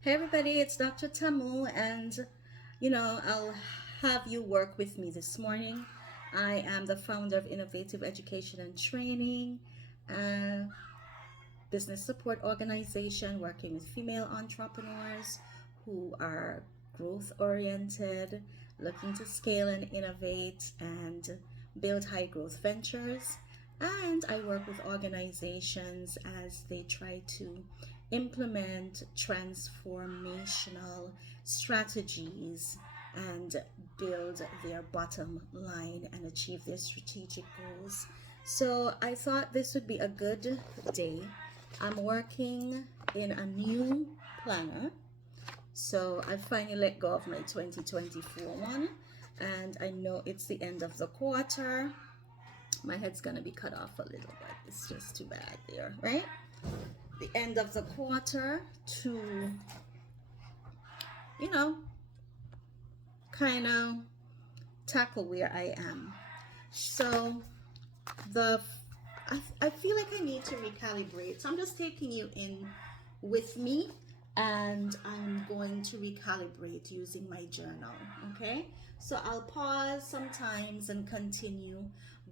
Hey everybody, it's Dr. Tamu, and I'll have you work with me this morning. I am the founder of Innovative Education and Training, a business support organization working with female entrepreneurs who are growth oriented, looking to scale and innovate and build high growth ventures. And I work with organizations as they try to implement transformational strategies and build their bottom line and achieve their strategic goals. So I thought this would be a good day. I'm working in a new planner. So I finally let go of my 2024 one, and I know it's the end of the quarter. My head's gonna be cut off a little bit. It's just too bad there, right? The end of the quarter to, you know, kind of tackle where I am. So the I feel like I need to recalibrate. So I'm just taking you in with me, and I'm going to recalibrate using my journal. Okay, so I'll pause sometimes and continue,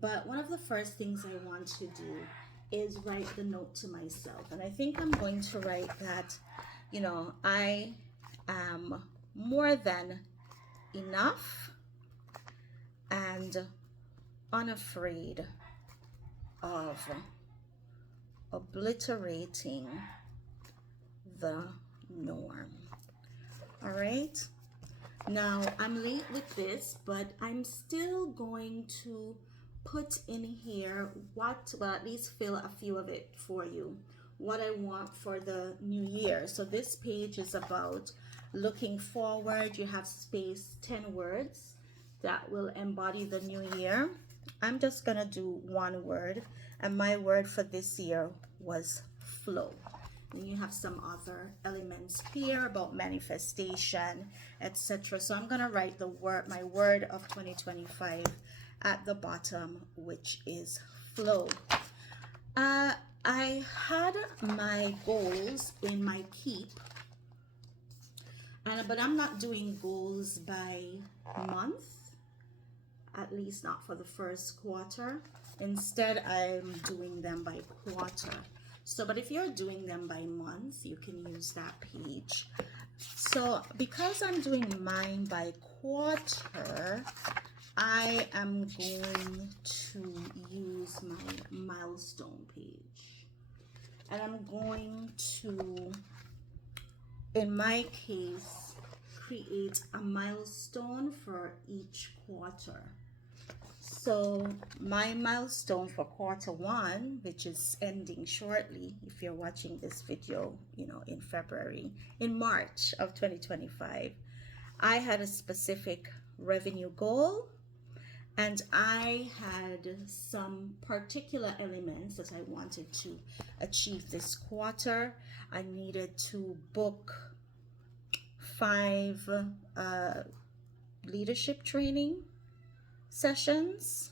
but one of the first things I want to do is write the note to myself, and I think I'm going to write that I am more than enough and unafraid of obliterating the norm. All right. Now I'm late with this, but I'm still going to put in here well, at least fill a few of it for you, what I want for the new year. So this page is about looking forward. You have space 10 words that will embody the new year. I'm just gonna do one word, and my word for this year was flow. And you have some other elements here about manifestation, etc. So I'm gonna write my word of 2025 at the bottom, which is flow. I had my goals in my keep, but I'm not doing goals by month, at least not for the first quarter. Instead, I'm doing them by quarter. So, but if you're doing them by month, you can use that page. So, because I'm doing mine by quarter, I am going to use my milestone page. And I'm going to, in my case, create a milestone for each quarter. So my milestone for quarter one, which is ending shortly, if you're watching this video, in March of 2025, I had a specific revenue goal, and I had some particular elements that I wanted to achieve this quarter. I needed to book 5 leadership training sessions,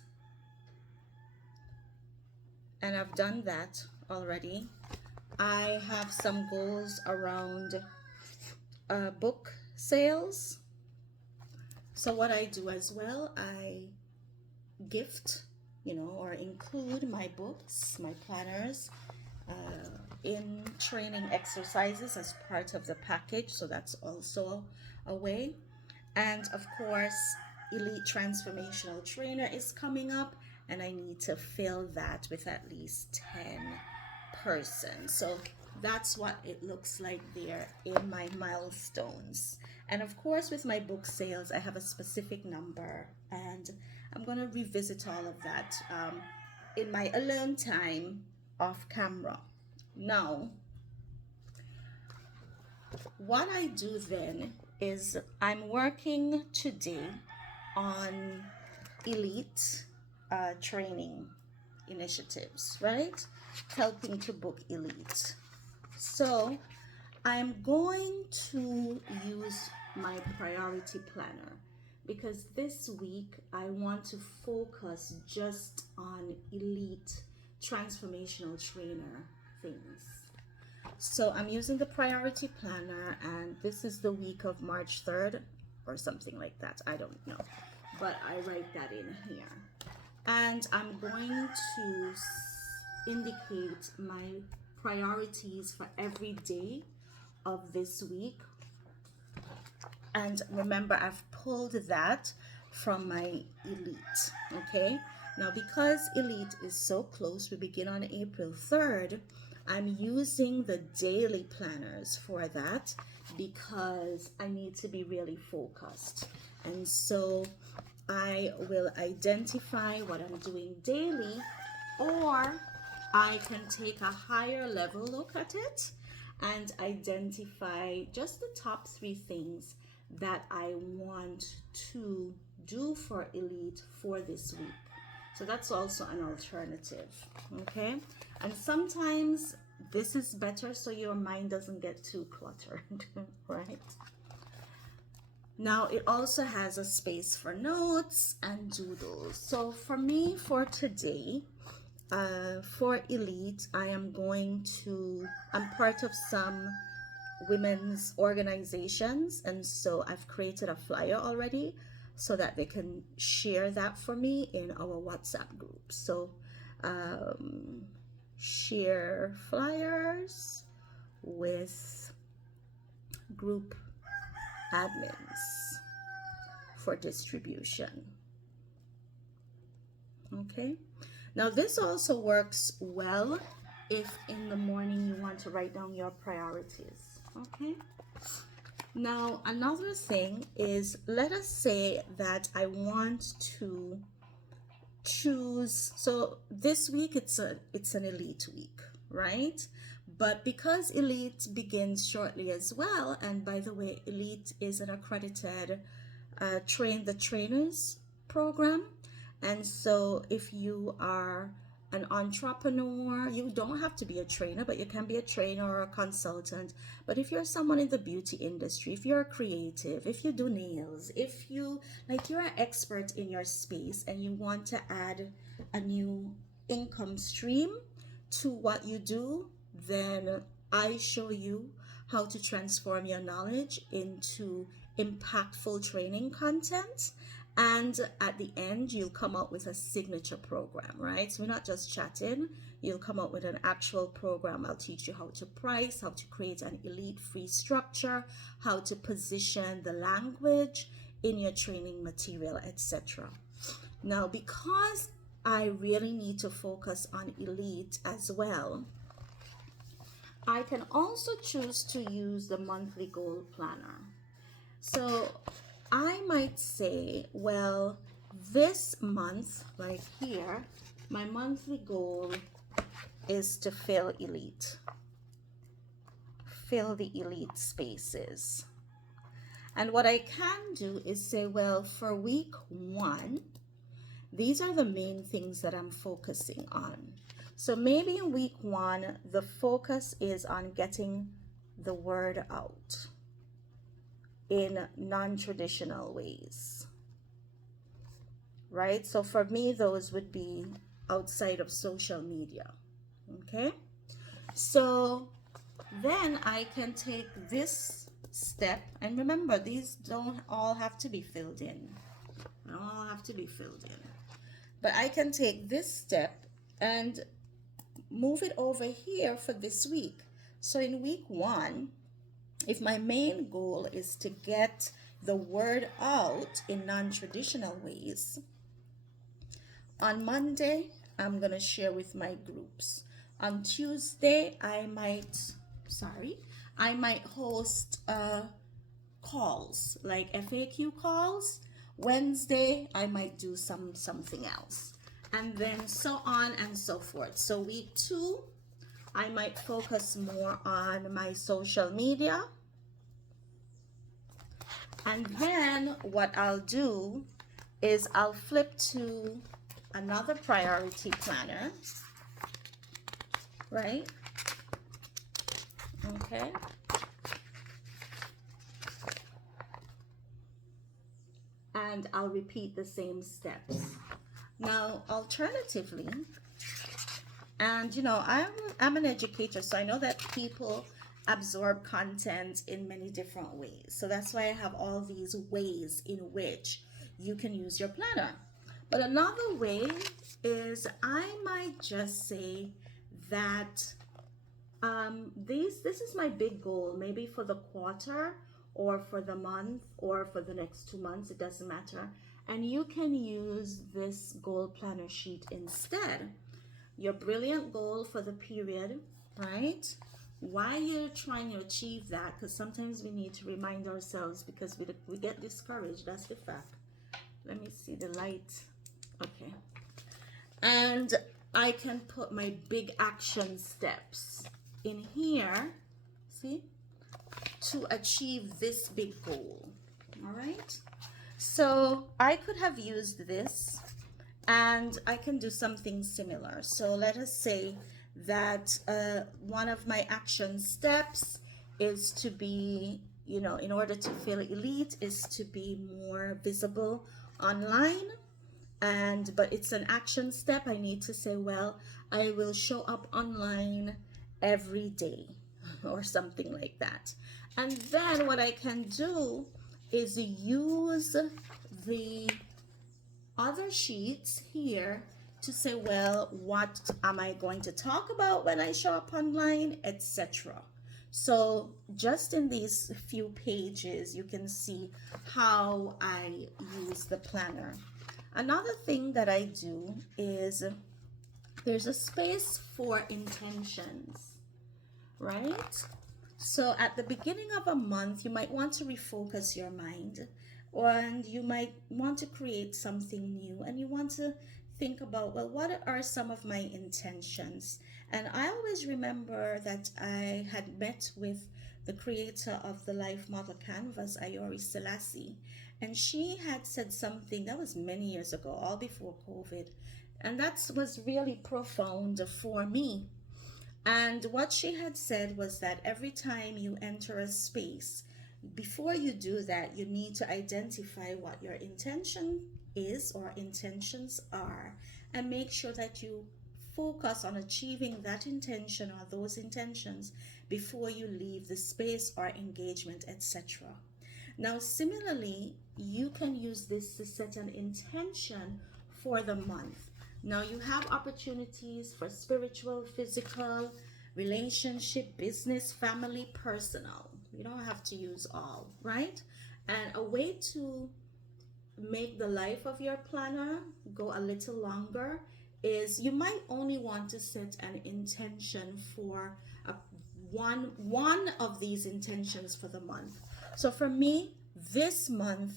and I've done that already. I have some goals around book sales. So what I do as well, I gift, or include my books, my planners, in training exercises as part of the package. So that's also a way. And of course, Elite Transformational Trainer is coming up, and I need to fill that with at least 10 persons. So that's what it looks like there in my milestones. And of course, with my book sales, I have a specific number, and I'm going to revisit all of that in my alone time off camera. Now, what I do then is I'm working today on elite training initiatives, right? Helping to book elite. So I'm going to use my priority planner, because this week I want to focus just on elite transformational trainer things. So I'm using the priority planner, and this is the week of March 3rd or something like that. I don't know, but I write that in here. And I'm going to indicate my priorities for every day of this week. And remember, I've pulled that from my Elite, okay? Now, because Elite is so close, we begin on April 3rd, I'm using the daily planners for that because I need to be really focused. And so I will identify what I'm doing daily, or I can take a higher level look at it and identify just the top 3 things that I want to do for Elite for this week. So that's also an alternative, okay? And sometimes this is better so your mind doesn't get too cluttered, right? Now, it also has a space for notes and doodles. So for me, for today, for Elite, I'm part of some women's organizations, and so I've created a flyer already so that they can share that for me in our WhatsApp group. So share flyers with group admins for distribution. Okay, now this also works well if in the morning you want to write down your priorities. Okay, now another thing is, let us say that I want to choose, so this week it's an Elite week, right? But because Elite begins shortly as well, and by the way, Elite is an accredited train the trainers program. And so if you are an entrepreneur, you don't have to be a trainer, but you can be a trainer or a consultant. But if you're someone in the beauty industry, if you're a creative, if you do nails, if you're an expert in your space and you want to add a new income stream to what you do, then I show you how to transform your knowledge into impactful training content. And at the end, you'll come out with a signature program, right? So we're not just chatting. You'll come out with an actual program. I'll teach you how to price, how to create an Elite free structure, how to position the language in your training material, etc. Now, because I really need to focus on Elite as well, I can also choose to use the monthly goal planner. So I might say, well, this month right here, my monthly goal is to fill Elite. Fill the Elite spaces. And what I can do is say, well, for week 1, these are the main things that I'm focusing on. So maybe in week 1, the focus is on getting the word out in non-traditional ways, right? So for me, those would be outside of social media, okay? So then I can take this step, and remember, these don't all have to be filled in. They don't all have to be filled in. But I can take this step and move it over here for this week. So in week 1, if my main goal is to get the word out in non-traditional ways, on Monday, I'm going to share with my groups. On Tuesday, I might host calls, like FAQ calls. Wednesday, I might do something else. And then so on and so forth. So week 2, I might focus more on my social media. And then what I'll do is I'll flip to another priority planner, right? Okay. And I'll repeat the same steps. Now, alternatively, And you know, I'm an educator, so I know that people absorb content in many different ways. So that's why I have all these ways in which you can use your planner. But another way is I might just say that this is my big goal, maybe for the quarter or for the month or for the next 2 months, it doesn't matter. And you can use this goal planner sheet instead. Your brilliant goal for the period, right? Why you're trying to achieve that, because sometimes we need to remind ourselves because we get discouraged. That's the fact. Let me see the light. Okay. And I can put my big action steps in here, see, to achieve this big goal. All right. So I could have used this and I can do something similar. So let us say that one of my action steps is to be, you know, in order to feel elite, is to be more visible online. But it's an action step. I need to say, well, I will show up online every day or something like that. And then what I can do is use the other sheets here to say, well, what am I going to talk about when I show up online, etc. So just in these few pages, you can see how I use the planner. Another thing that I do is there's a space for intentions, right? So at the beginning of a month, you might want to refocus your mind, and you might want to create something new, and you want to think about, well, what are some of my intentions? And I always remember that I had met with the creator of the Life Model Canvas, Ayori Selassie, and she had said something that was many years ago, all before COVID, and that was really profound for me. And what she had said was that every time you enter a space, before you do that, you need to identify what your intention is or intentions are, and make sure that you focus on achieving that intention or those intentions before you leave the space or engagement, etc. Now, similarly, you can use this to set an intention for the month. Now, you have opportunities for spiritual, physical, relationship, business, family, personal. You don't have to use all, right? And a way to make the life of your planner go a little longer is you might only want to set an intention for one of these intentions for the month. So for me, this month,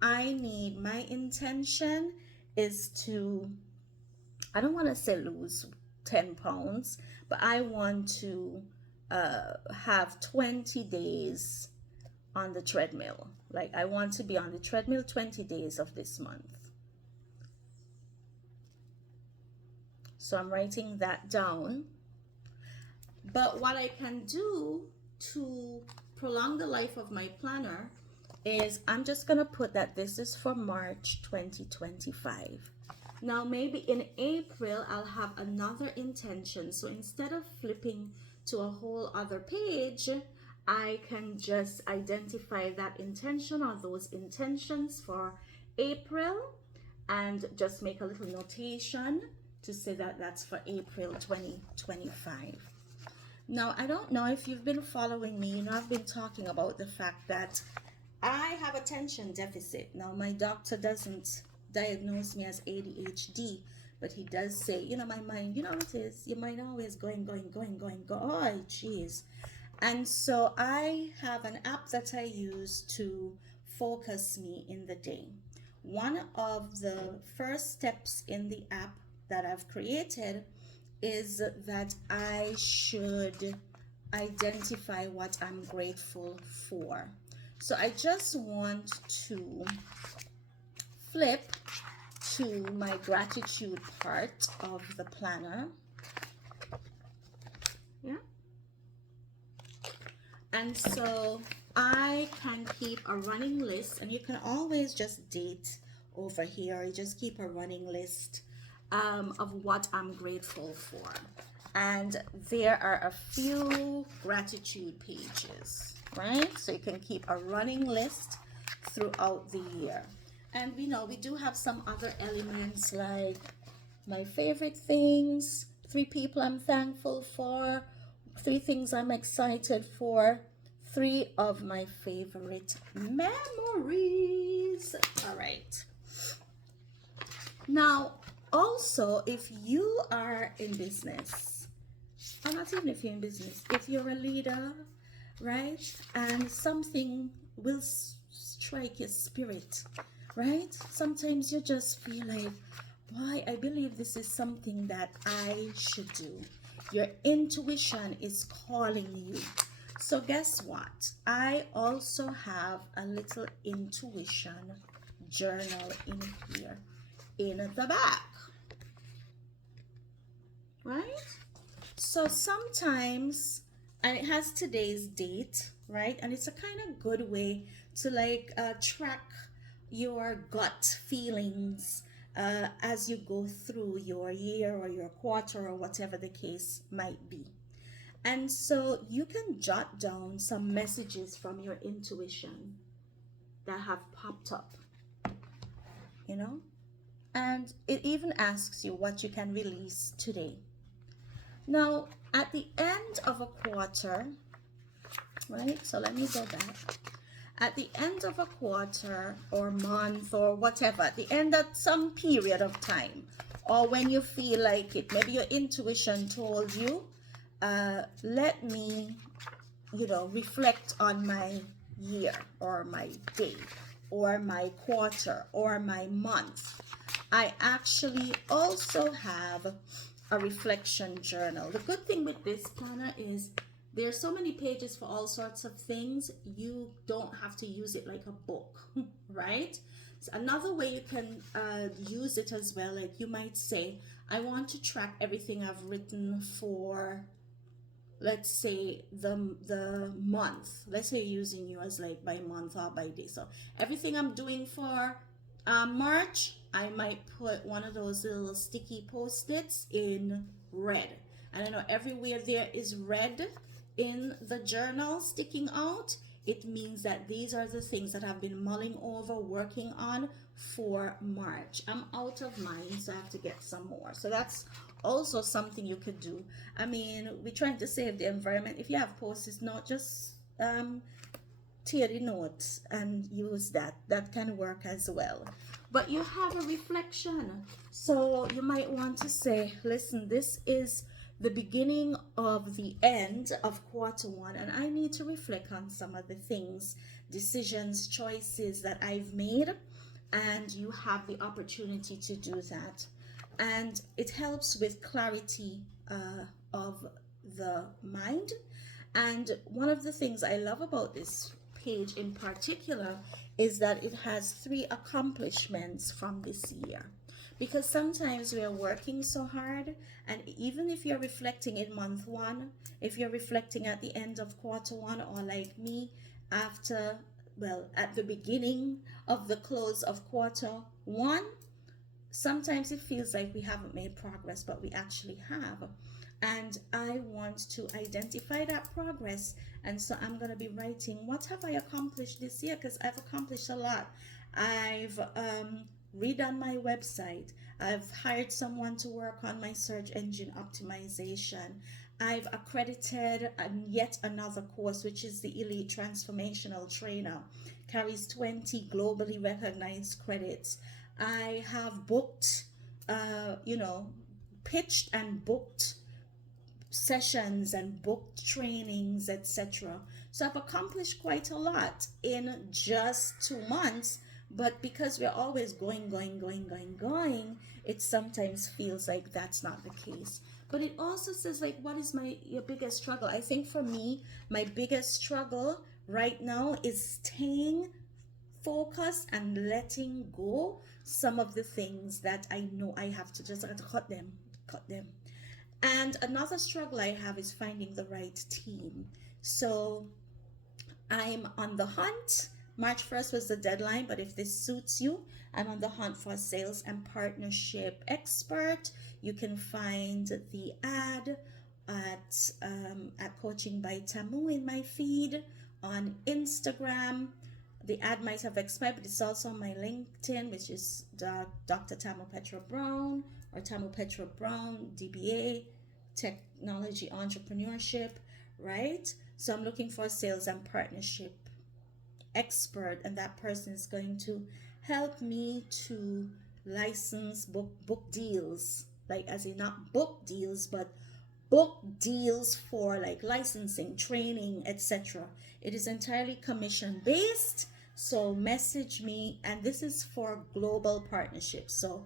my intention is to, I don't want to say lose 10 pounds, but I want to have 20 days on the treadmill. Like, I want to be on the treadmill 20 days of this month. So I'm writing that down. But what I can do to prolong the life of my planner is I'm just going to put that this is for March 2025. Now, maybe in April, I'll have another intention. So instead of flipping to a whole other page, I can just identify that intention or those intentions for April and just make a little notation to say that that's for April 2025. Now, I don't know if you've been following me, you know, I've been talking about the fact that I have attention deficit. Now, my doctor doesn't diagnose me as ADHD, but he does say, you know, my mind, you know, it is, your mind always going. Oh, jeez. And so I have an app that I use to focus me in the day. One of the first steps in the app that I've created is that I should identify what I'm grateful for. So I just want to flip to my gratitude part of the planner. Yeah. And so I can keep a running list, and you can always just date over here. You just keep a running list of what I'm grateful for. And there are a few gratitude pages, right? So you can keep a running list throughout the year. And we know we do have some other elements like my favorite things, 3 people I'm thankful for, 3 things I'm excited for, 3 of my favorite memories. All right. Now, also, if you are in business, or not even if you're in business, if you're a leader, right, and something will strike your spirit, right? Sometimes you just feel like, why, I believe this is something that I should do. Your intuition is calling you. So guess what? I also have a little intuition journal in here in the back, right? So sometimes, and it has today's date, right? And it's a kind of good way to like track your gut feelings as you go through your year or your quarter or whatever the case might be. And so you can jot down some messages from your intuition that have popped up, you know? And it even asks you what you can release today. Now, at the end of a quarter, right? So let me go back. At the end of a quarter or month or whatever, at the end of some period of time, or when you feel like it, maybe your intuition told you, let me, reflect on my year or my day or my quarter or my month. I actually also have a reflection journal. The good thing with this planner is there's so many pages for all sorts of things. You don't have to use it like a book, right? So another way you can use it as well, like you might say, I want to track everything I've written for, let's say the month. Let's say using you as like by month or by day. So everything I'm doing for March, I might put one of those little sticky post-its in red. And I know everywhere there is red in the journal sticking out, it means that these are the things that I've been mulling over, working on for March. I'm out of mine, so I have to get some more. So that's also something you could do. I mean, we're trying to save the environment. If you have post-its note, just tear the notes and use that. That can work as well. But you have a reflection. So you might want to say, listen, this is the beginning of the end of quarter one, and I need to reflect on some of the things, decisions, choices that I've made, and you have the opportunity to do that. And it helps with clarity of the mind. And one of the things I love about this page in particular is that it has 3 accomplishments from this year. Because sometimes we are working so hard, and even if you're reflecting in month 1, if you're reflecting at the end of quarter 1, or like me, after, well, at the beginning of the close of quarter 1, sometimes it feels like we haven't made progress, but we actually have. And I want to identify that progress. And so I'm going to be writing, what have I accomplished this year? Because I've accomplished a lot. I've redone my website. I've hired someone to work on my search engine optimization. I've accredited yet another course, which is the Elite Transformational Trainer. Carries 20 globally recognized credits. I have booked, pitched and booked sessions and booked trainings, etc. So I've accomplished quite a lot in just 2 months. But because we're always going, it sometimes feels like that's not the case. But it also says, like, what is your biggest struggle? I think for me, my biggest struggle right now is staying focused and letting go some of the things that I know I have to cut them. And another struggle I have is finding the right team. So I'm on the hunt, March 1st was the deadline, but if this suits you, I'm on the hunt for a sales and partnership expert. You can find the ad at Coaching by Tamu in my feed on Instagram. The ad might have expired, but it's also on my LinkedIn, which is Dr. Tamu Petra Brown, or Tamu Petra Brown, DBA, Technology Entrepreneurship, right? So I'm looking for a sales and partnership expert, and that person is going to help me to license book deals, like as in not book deals, but book deals for like licensing, training, etc. It is entirely commission based. So message me, and this is for global partnerships, so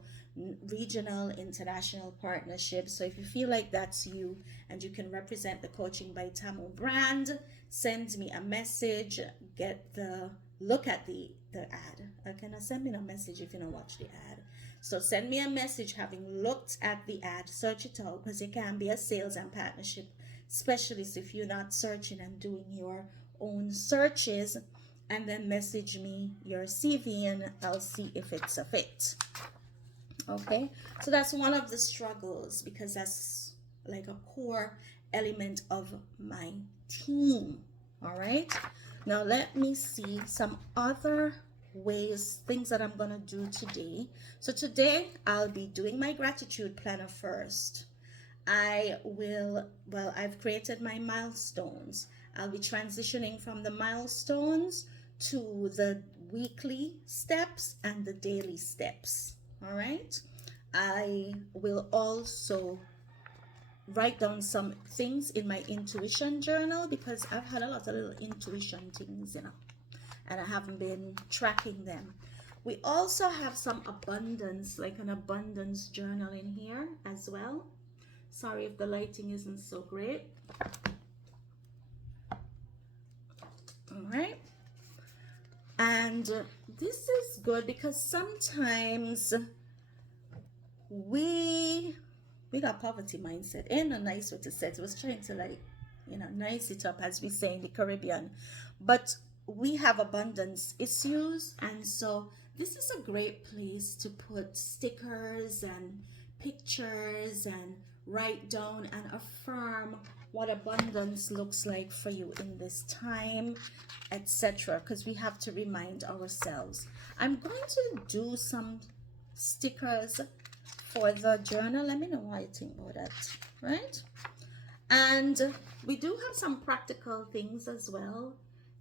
regional, international partnerships. So if you feel like that's you and you can represent the Coaching by Tamu brand, send me a message. Get the look at the ad. Okay, now send me a message if you don't watch the ad. So send me a message having looked at the ad. Search it out, because you can be a sales and partnership specialist if you're not searching and doing your own searches. And then message me your CV and I'll see if it's a fit. Okay, so that's one of the struggles, because that's like a core element of my team. All right, now let me see some other things that I'm gonna do today. So today I'll be doing my gratitude planner first. I've created my milestones. I'll be transitioning from the milestones to the weekly steps and the daily steps. All right, I will also write down some things in my intuition journal, because I've had a lot of little intuition things, and I haven't been tracking them. We also have some abundance, like an abundance journal in here as well. Sorry if the lighting isn't so great. All right. And this is good, because sometimes we got poverty mindset. Ain't a nice way to say it. I was trying to nice it up, as we say in the Caribbean. But we have abundance issues, and so this is a great place to put stickers and pictures and write down and affirm what abundance looks like for you in this time, etc., because we have to remind ourselves. I'm going to do some stickers for the journal. Let me know what you think about that, right? And we do have some practical things as well.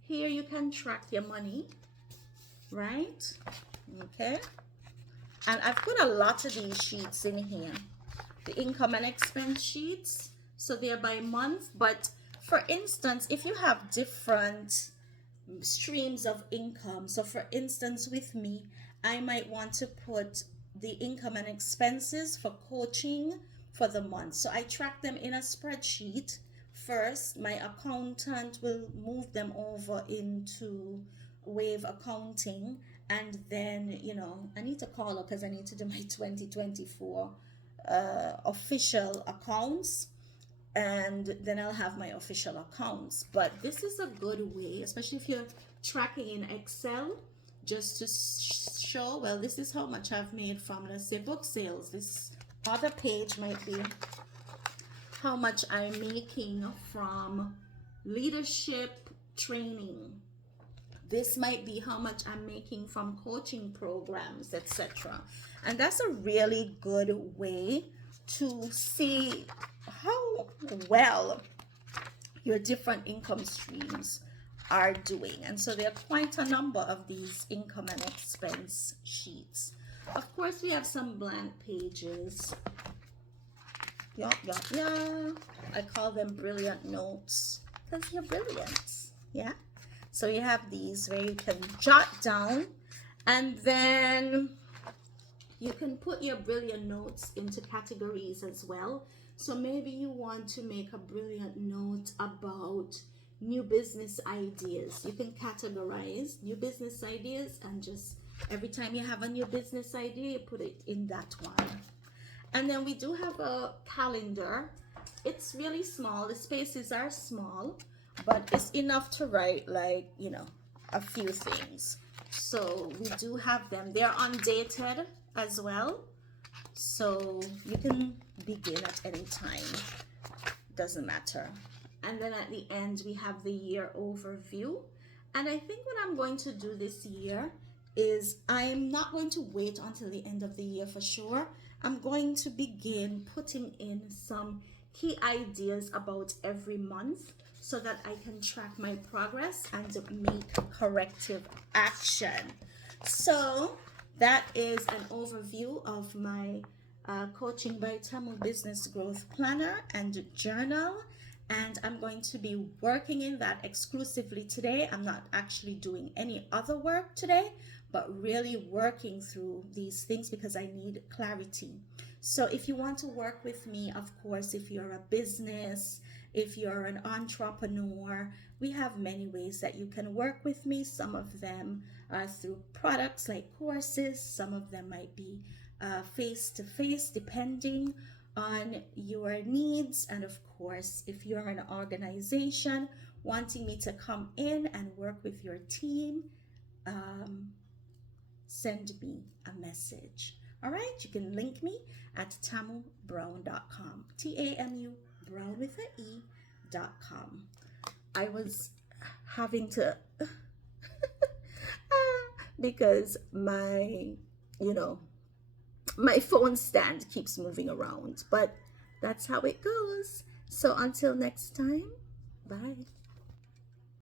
Here you can track your money, right? Okay, and I've put a lot of these sheets in here, the income and expense sheets, so they're by month. But for instance, if you have different streams of income, so for instance with me, I might want to put the income and expenses for coaching for the month, so I track them in a spreadsheet first. My accountant will move them over into Wave Accounting, and then I need to call her because I need to do my 2024 official accounts, and then I'll have my official accounts. But this is a good way, especially if you're tracking in Excel, just to show, well, this is how much I've made from, let's say, book sales. This other page might be how much I'm making from leadership training. This might be how much I'm making from coaching programs, etc. And that's a really good way to see how well your different income streams are doing. And so there are quite a number of these income and expense sheets. Of course, we have some blank pages. Yeah. I call them brilliant notes, because you're brilliant. Yeah. So you have these where you can jot down, and then you can put your brilliant notes into categories as well. So maybe you want to make a brilliant note about new business ideas. You can categorize new business ideas, and just every time you have a new business idea, you put it in that one. And then we do have a calendar. It's really small. The spaces are small, but it's enough to write, like, a few things. So we do have them. They're undated as well. So you can begin at any time. Doesn't matter. And then at the end, we have the year overview. And I think what I'm going to do this year is I'm not going to wait until the end of the year for sure. I'm going to begin putting in some key ideas about every month so that I can track my progress and make corrective action. So that is an overview of my Coaching by Tamu Business Growth Planner and Journal. And I'm going to be working in that exclusively today. I'm not actually doing any other work today, but really working through these things because I need clarity. So if you want to work with me, of course, if you're a business, if you're an entrepreneur, we have many ways that you can work with me. Some of them are through products like courses. Some of them might be face-to-face, depending on your needs. And of course, if you're an organization wanting me to come in and work with your team, send me a message. All right, you can link me at tamubrown.com, TAMU Brown with an E.com. I was having to because my phone stand keeps moving around, but that's how it goes. So until next time, bye.